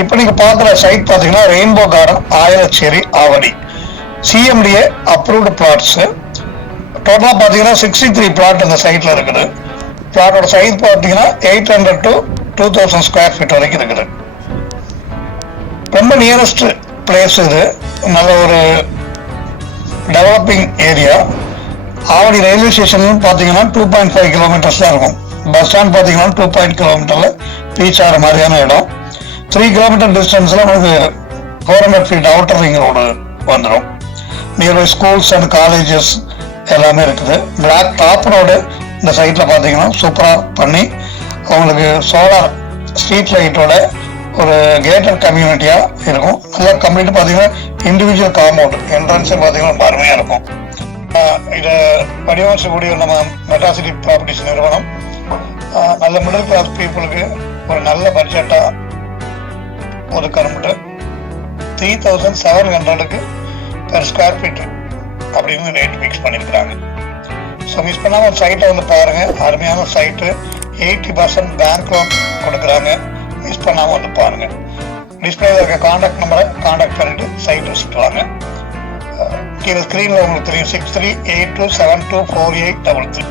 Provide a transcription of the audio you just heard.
இப்போ நீங்க பார்க்குற சைட் பார்த்தீங்கன்னா rainbow garden Ayiracheri Avadi CMDA approved plots. டோட்டலாக பார்த்தீங்கன்னா 63 பிளாட் இந்த சைட்டில் இருக்குது. பிளாட்டோட சைஸ் பார்த்தீங்கன்னா 800 to 2000 ஸ்கொயர் ஃபீட் வரைக்கும் இருக்குது. ரொம்ப நியரஸ்ட் பிளேஸ் இது. நல்ல ஒரு developing area. Avadi railway station பார்த்தீங்கன்னா 2.5 கிலோமீட்டர்ஸ் தான் இருக்கும். பஸ் ஸ்டாண்ட் பார்த்தீங்கன்னா 2 கிலோமீட்டரில் ரீச் ஆகிற மாதிரியான இடம். 3 கிலோமீட்டர் டிஸ்டன்ஸில் நமக்கு 400 ஃபீட் அவுட்டர் ரிங் ரோடு வந்துடும். நியர்பை ஸ்கூல்ஸ் அண்ட் காலேஜஸ் எல்லாமே இருக்குது. பிளாக் டாப் ரோடு இந்த சைட்டில் பார்த்தீங்கன்னா சூப்பராக பண்ணி அவங்களுக்கு சோலார் ஸ்ட்ரீட் லைட்டோட ஒரு கேட்டட் கம்யூனிட்டியாக இருக்கும். நல்லா கம்ப்ளீட் பார்த்தீங்கன்னா இண்டிவிஜுவல் காம்பவுண்ட் என்ட்ரன்ஸே பார்த்தீங்கன்னா அருமையாக இருக்கும். இதை வடிவமைச்சக்கூடிய நம்ம மெட்ராசிட்டி ப்ராப்பர்ட்டிஸ் நிறுவனம் நல்ல மிடில் கிளாஸ் பீப்புளுக்கு ஒரு நல்ல பட்ஜெட்டாக ஒதுக்கணும்ட்டு 3700 பெர் ஸ்கொயர் ஃபீட் அப்படின்னு ரேட் ஃபிக்ஸ் பண்ணியிருக்கிறாங்க. ஸோ மிஸ் பண்ணாமல் சைட்டை வந்து பாருங்கள். அருமையான சைட்டு. 80% பேங்க் லோன் கொடுக்குறாங்க. மிஸ் பண்ணாமல் வந்து பாருங்கள். டிஸ்பிளேல இருக்க கான்டாக்ட் நம்பரை கான்டாக்ட் பண்ணிட்டு சைட் விசிட் வாங்க. கீழே ஸ்க்ரீனில் உங்களுக்கு தெரியும் 6382724833.